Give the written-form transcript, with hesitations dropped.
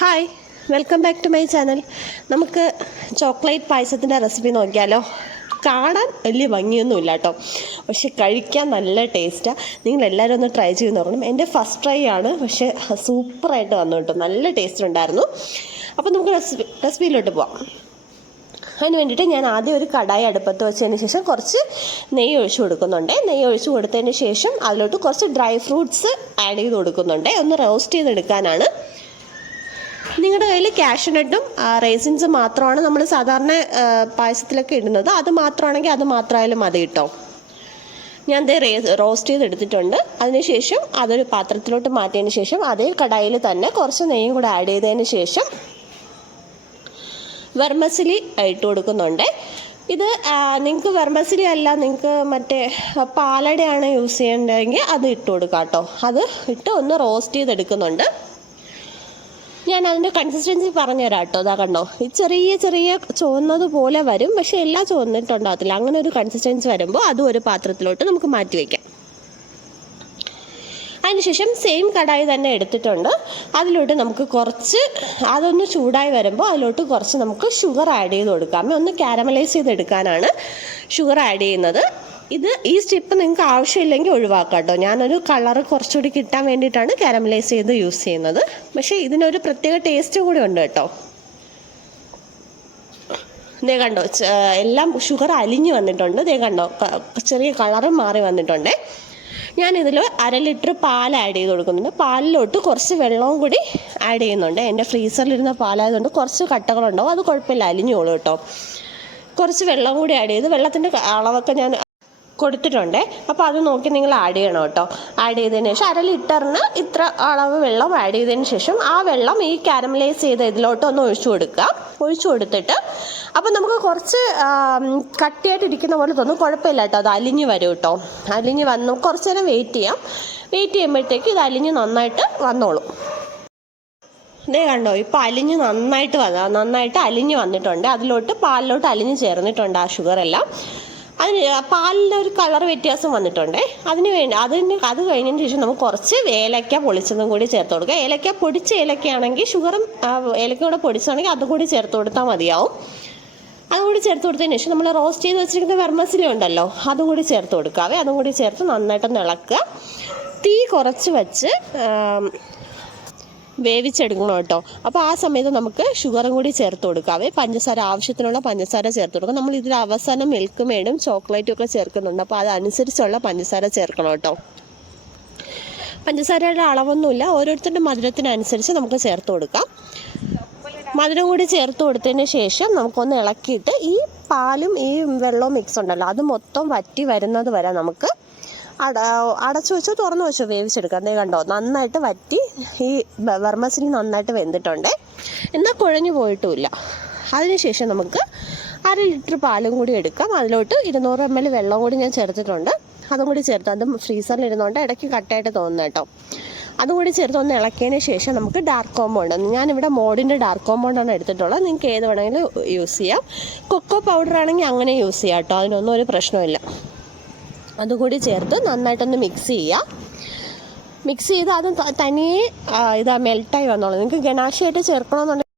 Hi, welcome back to my channel. നമുക്ക് chocolate പായസത്തിൻ്റെ recipe നോക്കിയാലോ. കാണാൻ വലിയ ഭംഗിയൊന്നുമില്ല കേട്ടോ, പക്ഷെ കഴിക്കാൻ നല്ല ടേസ്റ്റാണ്. നിങ്ങളെല്ലാവരും ഒന്ന് ട്രൈ ചെയ്ത് നോക്കണം. എൻ്റെ ഫസ്റ്റ് ട്രൈ ആണ്, പക്ഷേ സൂപ്പറായിട്ട് വന്നു കേട്ടോ, നല്ല ടേസ്റ്റ് ഉണ്ടായിരുന്നു. അപ്പോൾ നമുക്ക് റെസിപ്പിയിലോട്ട് പോവാം. അതിന് വേണ്ടിയിട്ട് ഞാൻ ആദ്യം ഒരു കടായി അടുപ്പത്ത് വെച്ചതിന് ശേഷം കുറച്ച് നെയ്യ് ഒഴിച്ച് കൊടുക്കുന്നുണ്ട്. നെയ്യ് ഒഴിച്ച് കൊടുത്തതിന് ശേഷം അതിലോട്ട് കുറച്ച് ഡ്രൈ ഫ്രൂട്ട്സ് ആഡ് ചെയ്ത് കൊടുക്കുന്നുണ്ട്. ഒന്ന് റോസ്റ്റ് ചെയ്തെടുക്കാനാണ്. നിങ്ങളുടെ കയ്യിൽ കാഷ്യൂനട്ടും റേസിൻസ് മാത്രമാണ് നമ്മൾ സാധാരണ പായസത്തിലൊക്കെ ഇടുന്നത്. അത് മാത്രമാണെങ്കിൽ അത് മാത്രമായാലും മതി കേട്ടോ. ഞാൻ റോസ്റ്റ് ചെയ്തെടുത്തിട്ടുണ്ട്. അതിനുശേഷം അതൊരു പാത്രത്തിലോട്ട് മാറ്റിയതിന് ശേഷം അതേ കടായിൽ തന്നെ കുറച്ച് നെയ്യും കൂടെ ആഡ് ചെയ്തതിന് ശേഷം വെർമസിലി ഇട്ട് കൊടുക്കുന്നുണ്ട്. ഇത് നിങ്ങൾക്ക് വെർമസിലി അല്ല, നിങ്ങൾക്ക് മറ്റേ പാലടയാണ് യൂസ് ചെയ്യേണ്ടതെങ്കിൽ അത് ഇട്ട് കൊടുക്കാം കേട്ടോ. അത് ഇട്ട് ഒന്ന് റോസ്റ്റ് ചെയ്തെടുക്കുന്നുണ്ട്. ഞാൻ അതിൻ്റെ കൺസിസ്റ്റൻസി പറഞ്ഞുതരാം കേട്ടോ. അതാ കണ്ടോ, ഈ ചെറിയ ചെറിയ ചുവന്നത് പോലെ വരും, പക്ഷെ എല്ലാം ചുവന്നിട്ടുണ്ടാകത്തില്ല. അങ്ങനെ ഒരു കൺസിസ്റ്റൻസി വരുമ്പോൾ അതും ഒരു പാത്രത്തിലോട്ട് നമുക്ക് മാറ്റി വയ്ക്കാം. അതിനുശേഷം സെയിം കടായി തന്നെ എടുത്തിട്ടുണ്ട്. അതിലോട്ട് നമുക്ക് കുറച്ച് അതൊന്ന് ചൂടായി വരുമ്പോൾ അതിലോട്ട് കുറച്ച് നമുക്ക് ഷുഗർ ആഡ് ചെയ്ത് കൊടുക്കാം. ഒന്ന് കാരമലൈസ് ചെയ്തെടുക്കാനാണ് ഷുഗർ ആഡ് ചെയ്യുന്നത്. ഈ സ്റ്റെപ്പ് നിങ്ങൾക്ക് ആവശ്യമില്ലെങ്കിൽ ഒഴിവാക്കാം കേട്ടോ. ഞാനൊരു കളറ് കുറച്ചുകൂടി കിട്ടാൻ വേണ്ടിയിട്ടാണ് കാരമലൈസ് ചെയ്ത് യൂസ് ചെയ്യുന്നത്. പക്ഷേ ഇതിനൊരു പ്രത്യേക ടേസ്റ്റ് കൂടി ഉണ്ട് കേട്ടോ. ദേ കണ്ടോ, എല്ലാം ഷുഗർ അലിഞ്ഞ് വന്നിട്ടുണ്ട്. ദേ കണ്ടോ, ചെറിയ കളറും മാറി വന്നിട്ടുണ്ട്. ഞാനിതിൽ 1/2 ലിറ്റർ പാൽ ആഡ് ചെയ്ത് കൊടുക്കുന്നുണ്ട്. പാലിലോട്ട് കുറച്ച് വെള്ളവും കൂടി ആഡ് ചെയ്യുന്നുണ്ട്. എൻ്റെ ഫ്രീസറിലിരുന്ന പാലായതുകൊണ്ട് കുറച്ച് കട്ടകളുണ്ടാവും, അത് കുഴപ്പമില്ല, അലിഞ്ഞോളൂ കേട്ടോ. കുറച്ച് വെള്ളം കൂടി ആഡ് ചെയ്ത്, വെള്ളത്തിൻ്റെ അളവൊക്കെ ഞാൻ കൊടുത്തിട്ടുണ്ട്. അപ്പോൾ അത് നോക്കി നിങ്ങൾ ആഡ് ചെയ്യണം കേട്ടോ. ആഡ് ചെയ്തതിന് ശേഷം 1/2 ലിറ്ററിന് ഇത്ര അളവ് വെള്ളം ആഡ് ചെയ്തതിന് ശേഷം ആ വെള്ളം ഈ കാരമലൈസ് ചെയ്ത് ഇതിലോട്ട് ഒന്ന് ഒഴിച്ചു കൊടുക്കുക. ഒഴിച്ചു കൊടുത്തിട്ട് അപ്പോൾ നമുക്ക് കുറച്ച് കട്ടിയായിട്ടിരിക്കുന്ന പോലെ തോന്നും, കുഴപ്പമില്ല കേട്ടോ, അത് അലിഞ്ഞ് വരും കേട്ടോ. അലിഞ്ഞ് വന്ന് കുറച്ച് നേരം വെയിറ്റ് ചെയ്യാം. വെയിറ്റ് ചെയ്യുമ്പോഴത്തേക്ക് ഇത് അലിഞ്ഞ് നന്നായിട്ട് വന്നോളും. ഇതേ കണ്ടോ, ഇപ്പോൾ അലിഞ്ഞ് നന്നായിട്ട് അലിഞ്ഞ് വന്നിട്ടുണ്ട്. അതിലോട്ട് പാലിലോട്ട് അലിഞ്ഞ് ചേർന്നിട്ടുണ്ട് ആ ഷുഗറെല്ലാം. അതിന് പാലിൻ്റെ ഒരു കളർ വ്യത്യാസം വന്നിട്ടുണ്ട്. അത് കഴിഞ്ഞതിന് ശേഷം നമുക്ക് കുറച്ച് ഏലക്ക പൊളിച്ചതും കൂടി ചേർത്ത് കൊടുക്കുക. ഏലക്ക പൊടിച്ച ഏലക്കയാണെങ്കിൽ ഷുഗറും ഏലക്ക കൂടെ പൊടിച്ചാണെങ്കിൽ അതും കൂടി ചേർത്ത് കൊടുത്താൽ മതിയാവും. അതുകൂടി ചേർത്ത് കൊടുത്തതിന് ശേഷം നമ്മൾ റോസ്റ്റ് ചെയ്ത് വെച്ചിരിക്കുന്ന വെർമസിലി ഉണ്ടല്ലോ, അതും കൂടി ചേർത്ത് കൊടുക്കാവേ. അതും കൂടി ചേർത്ത് നന്നായിട്ടൊന്ന് ഇളക്കുക. തീ കുറച്ച് വെച്ച് വേവിച്ചെടുക്കണം കേട്ടോ. അപ്പോൾ ആ സമയത്ത് നമുക്ക് ഷുഗറും കൂടി ചേർത്ത് കൊടുക്കാവേ. ആവശ്യത്തിനുള്ള പഞ്ചസാര ചേർത്ത് കൊടുക്കാം. നമ്മൾ ഇതിൽ അവസാനം മിൽക്ക് മേഡും ചോക്ലേറ്റും ഒക്കെ ചേർക്കുന്നുണ്ട്. അപ്പോൾ അതനുസരിച്ചുള്ള പഞ്ചസാര ചേർക്കണം കേട്ടോ. പഞ്ചസാരയുടെ അളവൊന്നുമില്ല, ഓരോരുത്തരുടെ മധുരത്തിനനുസരിച്ച് നമുക്ക് ചേർത്ത് കൊടുക്കാം. മധുരം കൂടി ചേർത്ത് കൊടുത്തതിന് ശേഷം നമുക്കൊന്ന് ഇളക്കിയിട്ട് ഈ പാലും ഈ വെള്ളവും മിക്സ് ഉണ്ടല്ലോ, അത് മൊത്തം വറ്റി വരുന്നത് വരെ നമുക്ക് അടച്ചു വെച്ചോ തുറന്നു വെച്ചോ വേവിച്ചെടുക്കാം. അതേ കണ്ടോ, നന്നായിട്ട് വറ്റി ഈ വെർമസിലി നന്നായിട്ട് വെന്തിട്ടുണ്ട്, എന്നാൽ കുഴഞ്ഞു പോയിട്ടുമില്ല. അതിനുശേഷം നമുക്ക് 1/2 ലിറ്റർ പാലും കൂടി എടുക്കാം. അതിലോട്ട് 200 ml വെള്ളം കൂടി ഞാൻ ചേർത്തിട്ടുണ്ട്. അതും കൂടി ചേർത്ത്, അതും ഫ്രീസറിൽ ഇരുന്നുകൊണ്ട് ഇടയ്ക്ക് കട്ടായിട്ട് തോന്നുന്നു കേട്ടോ. അതും കൂടി ചേർത്ത് ഒന്ന് ഇളക്കിയതിന് ശേഷം നമുക്ക് ഡാർക്ക് കോമ്പൗണ്ട്, ഞാനിവിടെ മോഡിൻ്റെ ഡാർക്ക് കോമ്പൗണ്ടാണ് എടുത്തിട്ടുള്ളത്. നിങ്ങൾക്ക് ഏത് വേണമെങ്കിലും യൂസ് ചെയ്യാം. കൊക്കോ പൗഡർ ആണെങ്കിൽ അങ്ങനെ യൂസ് ചെയ്യാം കേട്ടോ, അതിനൊന്നും ഒരു പ്രശ്നമില്ല. അതുകൂടി ചേർത്ത് നന്നായിട്ടൊന്ന് മിക്സ് ചെയ്യുക. മിക്സ് ചെയ്ത് അത് തനിയെ മെൽട്ടായി വന്നോളൂ. നിങ്ങൾക്ക് ഗനാശയായിട്ട് ചേർക്കണമെന്നുണ്ടെങ്കിൽ